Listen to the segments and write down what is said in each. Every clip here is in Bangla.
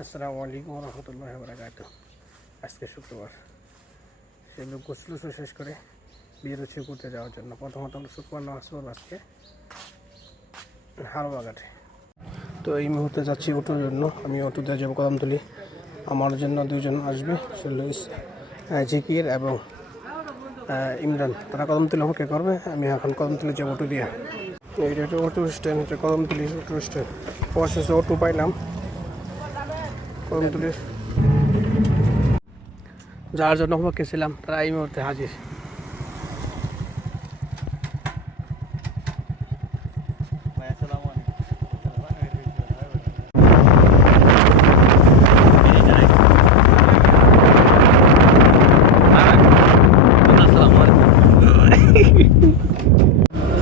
আসসালামু আলাইকুম রহমতুল্লাহি ওয়া বারাকাতুহু। আজকে শুক্রবার, সেগুলো গোসল শেষ করে বেরোচ্ছি ঘুরতে যাওয়ার জন্য। প্রথমত আমরা শুক্রবার নামাজ পড়ব আজকে হালুয়াঘাটে। তো এই মুহূর্তে যাচ্ছি অটোর জন্য। আমি অটোতে যাবো কদমতলি। আমার জন্য দুজন আসবে, সেগুলো জিকির এবং ইমরান। তারা কদমতলি আমাকে করবে, আমি এখন কদমতলি যাবো অটো দিয়ে। এইটা একটা অটো স্ট্যান্ড, এটা কদমতলি অটো স্ট্যান্ড। অবশেষে অটো পাইলাম কদমতলির। যার জন্য অপেক্ষা ছিলাম তারা এই মুহূর্তে হাজির।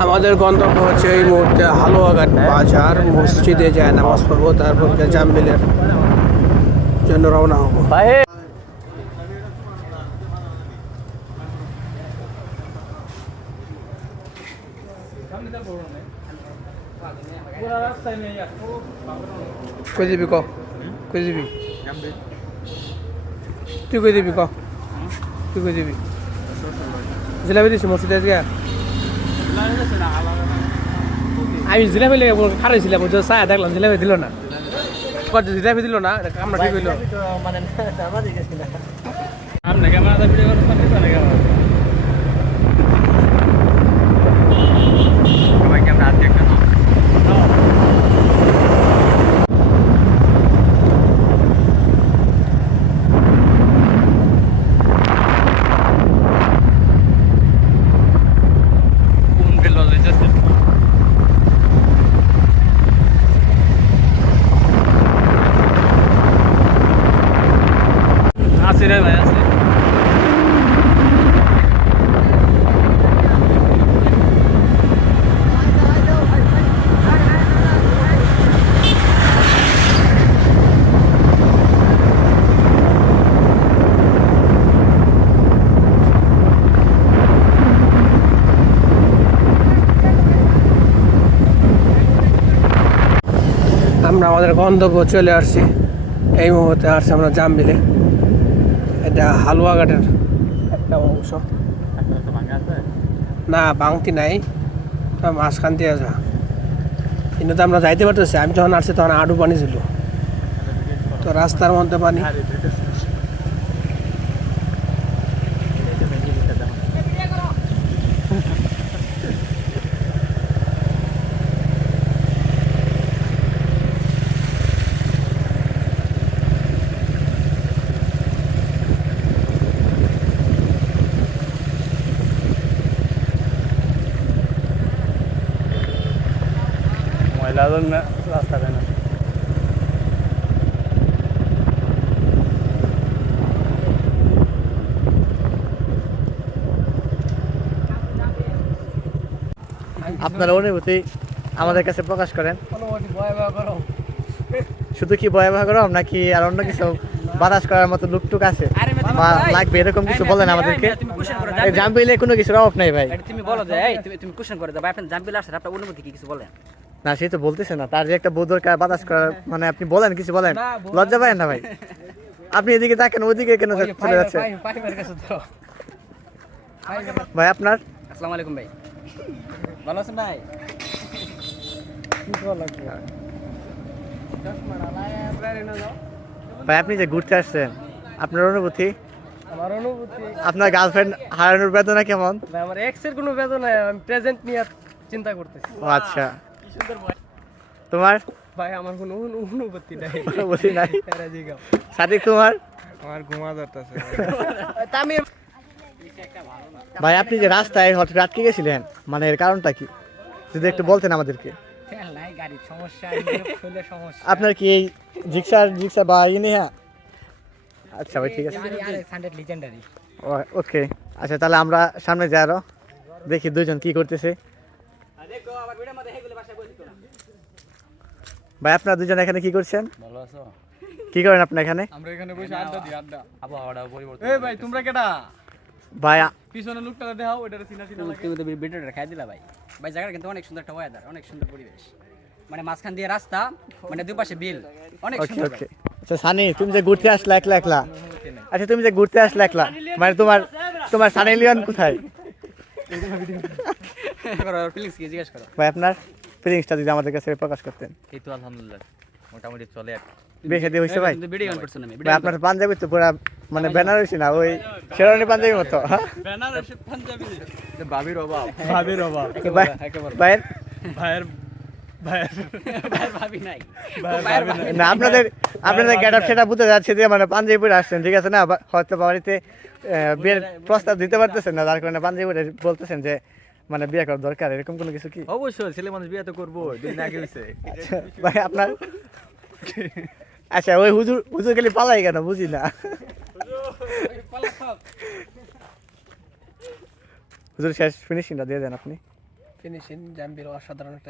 আমাদের গন্তব্য হচ্ছে এই মুহূর্তে হালুয়াঘাট বাজার। মসজিদে যায় নামাজ পড়বো, তারপর জামবিলের জন্য রওনা হবো। কই দিবি ক, কই দিবি তুই, কই দিবি ক, তুই কই দিবি? জিলাপি দিছি মসজিদে আজকে। আমি জিলাপি লেগে খারাইছিলাম, চা দেখলাম জিলাপি দিল না। জিলাপি দিল না, আমরা ঠিক হইল। আমরা আমাদের গন্তব্য চলে আসছি। এই মুহূর্তে আসছি আমরা জামবিলে। এটা হালুয়াঘাটের একটা অংশ। না, বাংতি নাই, মাঝখান দিয়ে যা। কিন্তু তো আমরা যাইতে পারতেছি। আমি যখন আসছি তখন আডু পানি ছিল, তো রাস্তার মধ্যে পানি। রাস্তা দেয় না। আপনার অনুভূতি আমাদের কাছে প্রকাশ করেন। শুধু কি ভয়াবহ গরম নাকি আর অন্য কিছু বাতাস করার মতো লুকটুক আছে বা লাগবে এরকম কিছু বলেন আমাদেরকে। জামবিলে কোনো কিছুর অভাব নাই ভাই। তুমি বলো যে তুমি কোশ্চেন করে দাও ভাই, আপনি জামবিলে আসছেন, আপনার অনুভূতি কি কিছু বলেন? না, সে তো বলতেছে না, তার যে একটা বোধ দরকার বাতাস করার, মানে আপনি বলেন, কিছু বলেন। লজ্জা পায় না ভাই? আপনি এদিকে তাকেন, ওদিকে কেন চলে যাচ্ছে ভাই? আপনার আসসালামু আলাইকুম ভাই, ভালো আছেন ভাই? ভাই আপনি যে ঘুরতে আসছেন, আপনার অনুভূতি? আমার অনুভূতি, আপনার গার্লফ্রেন্ড হারানোর বেদনা কেমন? আমার এক্স এর কোনো বেদনা নাই, আমি প্রেজেন্ট নিয়ে চিন্তা করতেছি। ও আচ্ছা, তোমার? ভাই আমার কোনো অনুভূতি নাই। অনুভূতি নাই? সাদিক তোমার? আমার ঘুমা ধরতেছে। ভাই আপনি যে রাস্তায় হঠাৎ আটকে গেছিলেন, মানে এর কারণটা কি যদি একটু বলতেন আমাদেরকে। আপনার কি এই জিক্সার বা ইনিহা? আচ্ছা ভাই, ঠিক আছে, ওকে। আচ্ছা তাহলে আমরা সামনে যাই, আরো দেখি দুইজন কি করতেছে। ভাই আপনারা দুজন এখানে কি করছেন? ভালো আছো? কি করেন আপনি এখানে? আমরা এখানে বসে আড্ডা দিই, আড্ডা। আবহাওয়াটা পরিবর্তন। এই ভাই তোমরা কেডা? ভাই পিছনে লোকটা দেখাও, ওইটারে চিনা চিনা লাগে। তুমি তো ভিডিওটা খাই দিলা ভাই। ভাই জায়গাটা কিন্তু অনেক সুন্দর একটা ওয়েদার, অনেক সুন্দর পরিবেশ, মানে মাঝখান দিয়ে রাস্তা, মানে দুই পাশে বিল, অনেক ওকে সুন্দর। ওকে। আচ্ছা সানি তুমি যে ঘুরতে আসলে একলা একলা আচ্ছা তুমি যে ঘুরতে আসলে একলা মানে তোমার সানি লিওন কোথায় ফিলিংস কি জিজ্ঞেস করো ভাই আপনার ফিলিংসটা যদি আমাদের কাছে প্রকাশ করতেন এই তো আলহামদুলিল্লাহ মোটামুটি চলে আর বিয়ে শাদী হয়েছে ভাই ভিডিও অন করছ না আমি ভাই আপনার পাঞ্জাবি তো পুরা মানে বেনারসি না ওই শেরওয়ানি পাঞ্জাবি মতো হ্যাঁ? ভাবির অভাব ভাই- ভাইয়ের ভাইয়ের ভাইয়ের ভাবি নাই না আপনাদের গেট আপ সেটা বুঝতে যাচ্ছে যে মানে পাঞ্জাবি পরে আসছেন ঠিক আছে না হয়তো বাড়িতে বিয়ের প্রস্তাব দিতে পারতেছেন না যার কারণে পাঞ্জাবি পরে বলতেছেন যে মানে বিয়ে করার দরকার এরকম কোনো কিছু কি অবশ্যই ছেলে মানুষ বিয়ে তো করবো দিন আগে হয়েছে ভাই আপনার আচ্ছা ওই হুজুর গেলে পালাই কেন বুঝি না হুজুর শেষ ফিনিশিংটা দিয়ে দেন আপনি ফিনিশিং জাম্বির অসাধারণ একটা